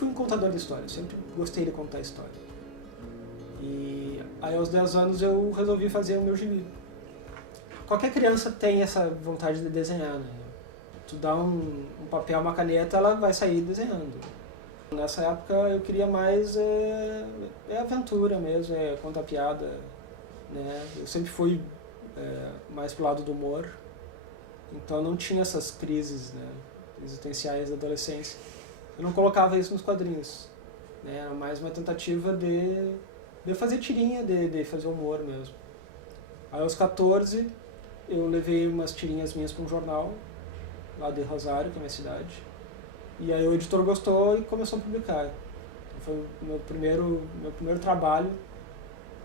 fui um contador de história, sempre gostei de contar história. E aí aos 10 anos eu resolvi fazer o meu gibi. Qualquer criança tem essa vontade de desenhar, né? Tu dá um papel, uma caneta, ela vai sair desenhando. Nessa época eu queria mais aventura mesmo, contar piada, né? Eu sempre fui mais pro lado do humor, então não tinha essas crises, né, existenciais da adolescência. Eu não colocava isso nos quadrinhos, né? Era mais uma tentativa de fazer tirinha, de fazer humor mesmo. Aí aos 14 eu levei umas tirinhas minhas para um jornal, lá de Rosário, que é a minha cidade. E aí o editor gostou e começou a publicar. Foi o meu primeiro trabalho,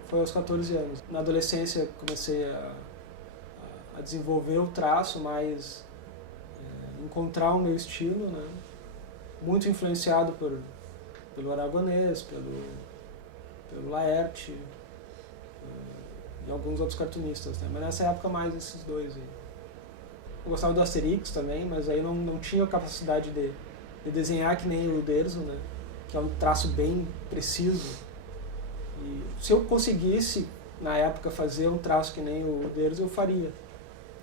foi aos 14 anos. Na adolescência comecei a desenvolver o traço, mais encontrar o meu estilo, né? Muito influenciado pelo Aragonês, pelo Laerte e alguns outros cartunistas, né? Mas nessa época mais esses dois aí. Eu gostava do Asterix também, mas aí não tinha a capacidade de desenhar que nem o Uderzo, né? Que é um traço bem preciso. E se eu conseguisse, na época, fazer um traço que nem o Uderzo, eu faria.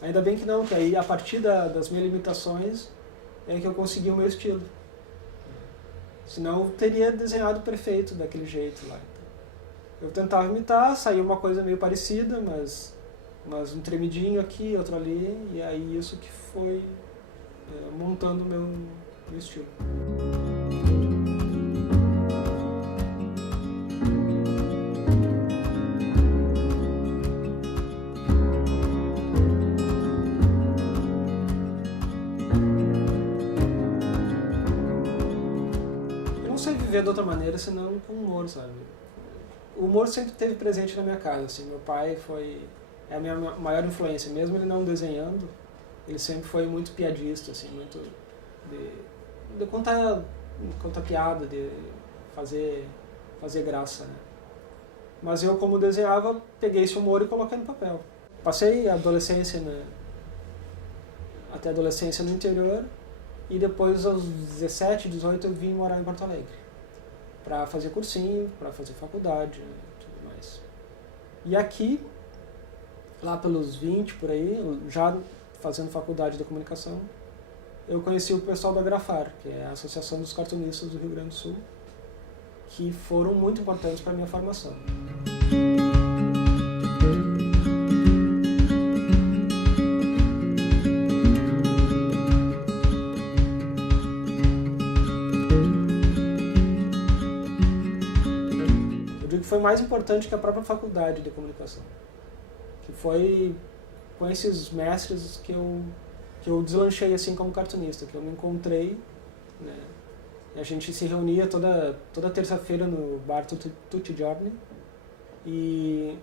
Ainda bem que não, que aí a partir das minhas limitações é que eu consegui o meu estilo. Senão eu teria desenhado perfeito daquele jeito lá. Eu tentava imitar, saiu uma coisa meio parecida, mas um tremidinho aqui, outro ali, e aí isso que foi montando o meu estilo. Eu não sei viver de outra maneira senão com humor, sabe? O humor sempre esteve presente na minha casa, assim. Meu pai é a minha maior influência, mesmo ele não desenhando, ele sempre foi muito piadista, assim, muito de contar piada, de fazer graça, né? Mas eu, como desenhava, peguei esse humor e coloquei no papel. Passei a adolescência, né, até a adolescência no interior, e depois aos 17, 18 eu vim morar em Porto Alegre para fazer cursinho, para fazer faculdade, né, tudo mais. E aqui, lá pelos 20 por aí, já fazendo faculdade de comunicação, eu conheci o pessoal da Grafar, que é a Associação dos Cartunistas do Rio Grande do Sul, que foram muito importantes para a minha formação. Eu digo que foi mais importante que a própria faculdade de comunicação, que foi com esses mestres que eu deslanchei assim como cartunista, que eu me encontrei, né? A gente se reunia toda terça-feira no bar Tutti Giorni, e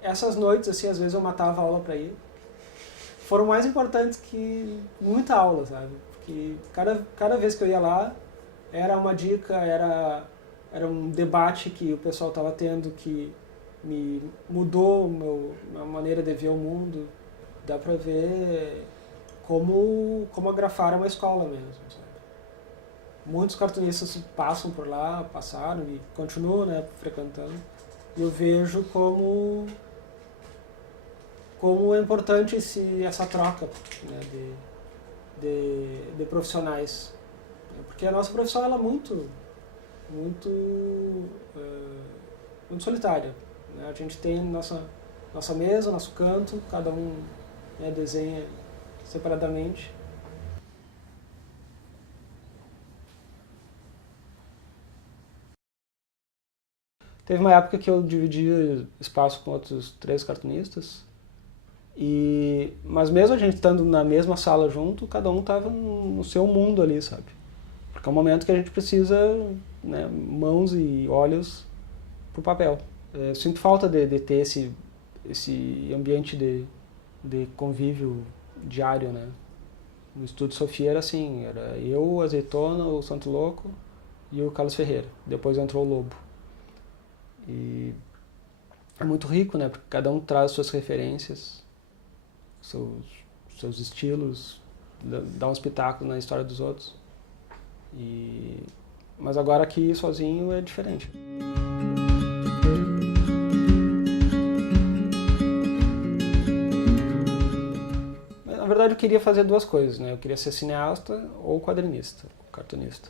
essas noites, assim, às vezes eu matava a aula para ir. Foram mais importantes que muita aula, sabe? Porque cada vez que eu ia lá, era uma dica, era um debate que o pessoal estava tendo que me mudou a maneira de ver o mundo. Dá para ver como a Grafar é uma escola mesmo, sabe? Muitos cartunistas passam por lá, passaram e continuam, né, frequentando. E eu vejo como é importante essa troca, né, de profissionais. Porque a nossa profissão ela é muito solitária, né? A gente tem nossa mesa, nosso canto, cada um, né, desenha separadamente. Teve uma época que eu dividi espaço com outros 3 cartunistas, mas mesmo a gente estando na mesma sala junto, cada um estava no seu mundo ali, sabe? Porque é um momento que a gente precisa, né, mãos e olhos pro papel. Eu sinto falta de ter esse ambiente de convívio diário, né? No Estúdio Sofia era assim, era eu, o Azeitona, o Santo Louco e o Carlos Ferreira. Depois entrou o Lobo. E é muito rico, né? Porque cada um traz suas referências, seus estilos, dá um espetáculo na história dos outros. Mas agora aqui sozinho é diferente. Na verdade eu queria fazer duas coisas, né? Eu queria ser cineasta ou quadrinista, cartunista.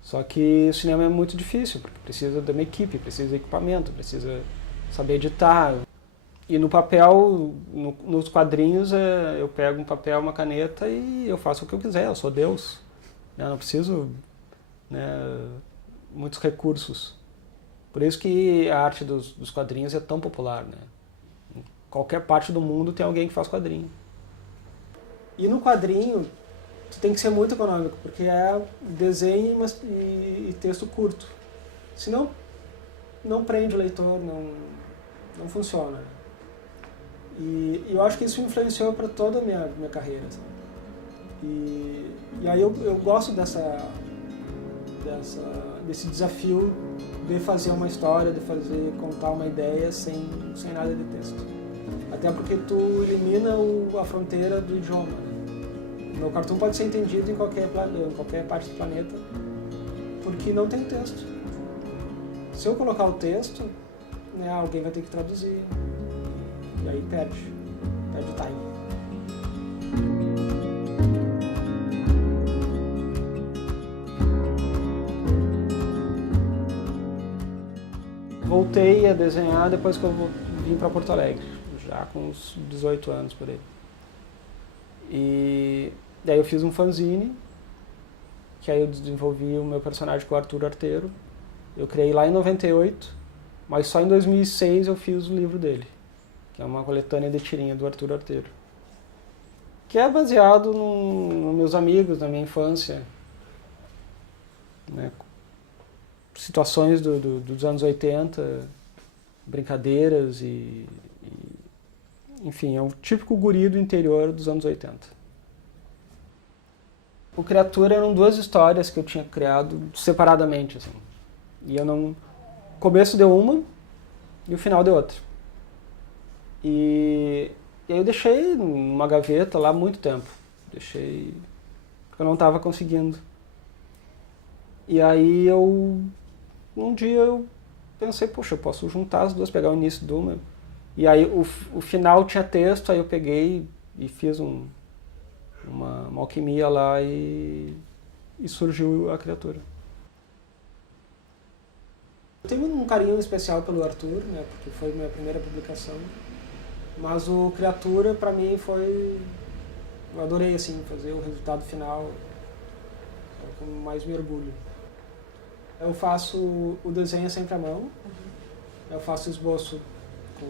Só que o cinema é muito difícil, porque precisa de uma equipe, precisa de equipamento, precisa saber editar. E no papel, nos quadrinhos, eu pego um papel, uma caneta e eu faço o que eu quiser, eu sou Deus. Eu não preciso, né, muitos recursos. Por isso que a arte dos quadrinhos é tão popular, né? Em qualquer parte do mundo tem alguém que faz quadrinho. E no quadrinho, tu tem que ser muito econômico, porque é desenho e texto curto. Senão, não prende o leitor, não funciona. E eu acho que isso influenciou para toda a minha carreira. Sabe? E aí eu gosto desse desafio de fazer uma história, de contar uma ideia sem nada de texto. Até porque tu elimina a fronteira do idioma. Né? O meu cartoon pode ser entendido em qualquer parte do planeta, porque não tem texto. Se eu colocar o texto, né, alguém vai ter que traduzir. E aí perde o time. Voltei a desenhar depois que eu vim para Porto Alegre, já com uns 18 anos por aí. E daí eu fiz um fanzine, que aí eu desenvolvi o meu personagem com o Arthur Arteiro. Eu criei lá em 98, mas só em 2006 eu fiz o livro dele, que é uma coletânea de tirinha do Arthur Arteiro. Que é baseado nos meus amigos, na minha infância. Né? Situações dos anos 80, brincadeiras enfim, é um típico guri do interior dos anos 80. O Criatura eram duas histórias que eu tinha criado separadamente, assim. E eu não... O começo deu uma e o final deu outra. E aí eu deixei numa gaveta lá há muito tempo. Deixei... porque eu não estava conseguindo. E aí um dia eu pensei, poxa, eu posso juntar as duas, pegar o início de uma. E aí o final tinha texto, aí eu peguei e fiz uma alquimia lá e surgiu a Criatura. Eu tenho um carinho especial pelo Arthur, né, porque foi minha primeira publicação. Mas o Criatura, pra mim, foi... Eu adorei, assim, fazer o resultado final com mais me orgulho. Eu faço o desenho sempre à mão, eu faço esboço com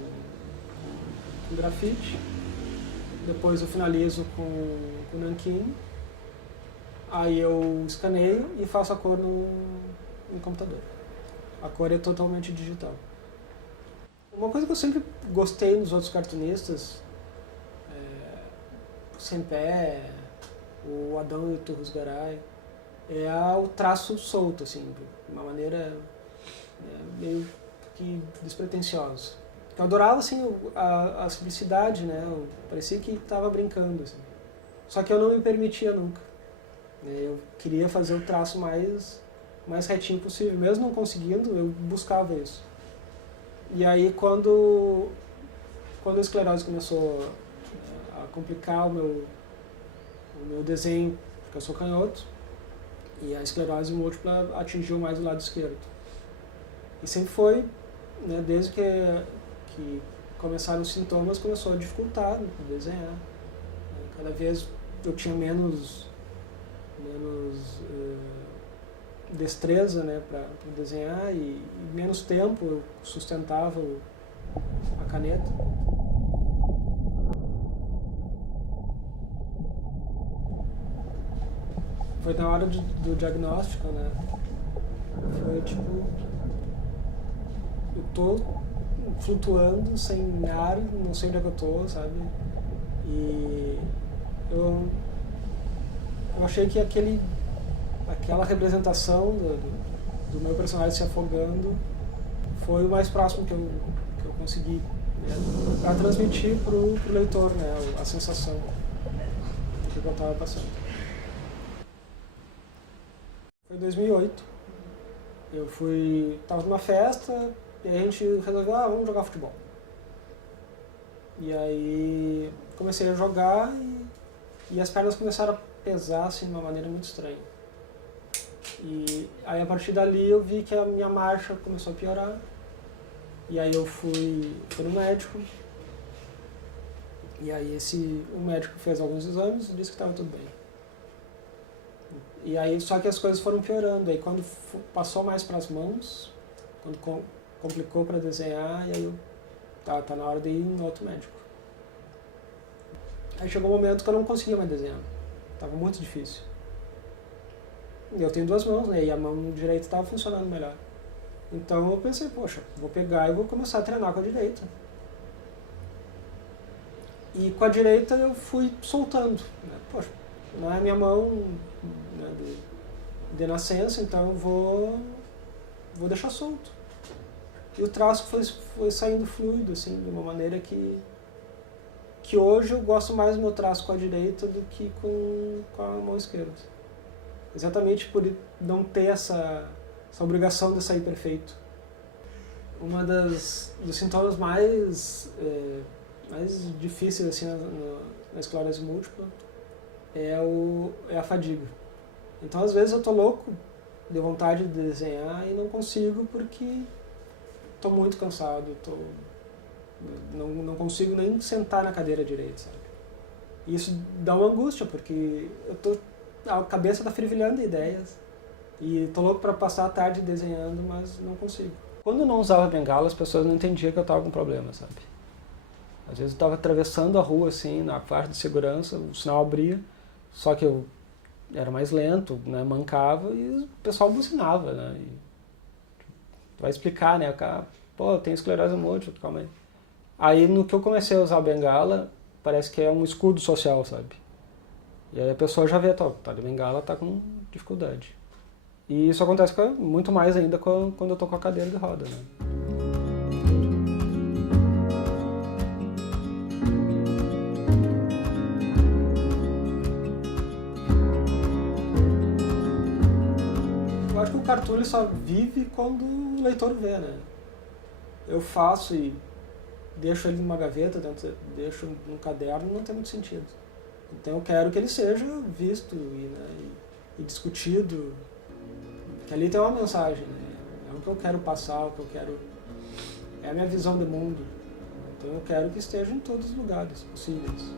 grafite, depois eu finalizo com nanquim, aí eu escaneio e faço a cor no computador. A cor é totalmente digital. Uma coisa que eu sempre gostei nos outros cartunistas, o Sempé, o Adão e o Turrus Garay, é o traço solto, assim, de uma maneira meio que despretensiosa. Eu adorava, assim, a simplicidade, né? Parecia que estava brincando, assim. Só que eu não me permitia nunca. Eu queria fazer o traço mais retinho possível. Mesmo não conseguindo, eu buscava isso. E aí, quando a esclerose começou a complicar o meu desenho, porque eu sou canhoto, e a esclerose múltipla atingiu mais o lado esquerdo. E sempre foi, né, desde que começaram os sintomas, começou a dificultar desenhar. Cada vez eu tinha menos destreza, né, para desenhar e menos tempo eu sustentava a caneta. Foi na hora do diagnóstico, né? Foi tipo... Eu tô flutuando, sem ar, não sei onde é que eu tô, sabe? E eu achei que aquela representação do meu personagem se afogando foi o mais próximo que eu consegui, né? Para transmitir pro leitor, né? A sensação do que eu estava passando. Foi em 2008, Tava numa festa e a gente resolveu, vamos jogar futebol. E aí comecei a jogar e as pernas começaram a pesar assim, de uma maneira muito estranha. E aí a partir dali eu vi que a minha marcha começou a piorar. E aí eu fui no médico. E aí o médico fez alguns exames e disse que estava tudo bem. E aí só que as coisas foram piorando. Aí quando passou mais para as mãos, quando complicou para desenhar, e aí eu tá na hora de ir no outro médico. Aí chegou um momento que eu não conseguia mais desenhar. Tava muito difícil. E eu tenho duas mãos, né? E a mão direita estava funcionando melhor. Então eu pensei, poxa, vou pegar e vou começar a treinar com a direita. E com a direita eu fui soltando. Né? Poxa, não é minha mão, né, de nascença, então eu vou deixar solto. E o traço foi saindo fluido, assim, de uma maneira que hoje eu gosto mais do meu traço com a direita do que com a mão esquerda. Exatamente por não ter essa obrigação de sair perfeito. Uma dos sintomas mais difíceis assim, na esclerose múltipla é a fadiga. Então às vezes eu tô louco de vontade de desenhar e não consigo porque tô muito cansado, não consigo nem sentar na cadeira direita, sabe? E isso dá uma angústia, porque a cabeça tá fervilhando de ideias e tô louco para passar a tarde desenhando, mas não consigo. Quando eu não usava bengala, as pessoas não entendiam que eu tava com problema, sabe? Às vezes eu tava atravessando a rua, assim, na faixa de segurança, o sinal abria, só que eu era mais lento, né, mancava, e o pessoal buzinava, né? E tu vai explicar, né? O cara, pô, eu tenho esclerose múltipla, calma aí. Aí no que eu comecei a usar a bengala, parece que é um escudo social, sabe? E aí a pessoa já vê, tá de bengala, tá com dificuldade. E isso acontece muito mais ainda quando eu tô com a cadeira de roda, né? Eu acho que o cartoon ele só vive quando o leitor vê, né? Eu faço e deixo ele numa gaveta, deixo num caderno, não tem muito sentido. Então eu quero que ele seja visto e discutido, que ali tem uma mensagem, né? É o que eu quero passar, é a minha visão do mundo. Então eu quero que esteja em todos os lugares possíveis.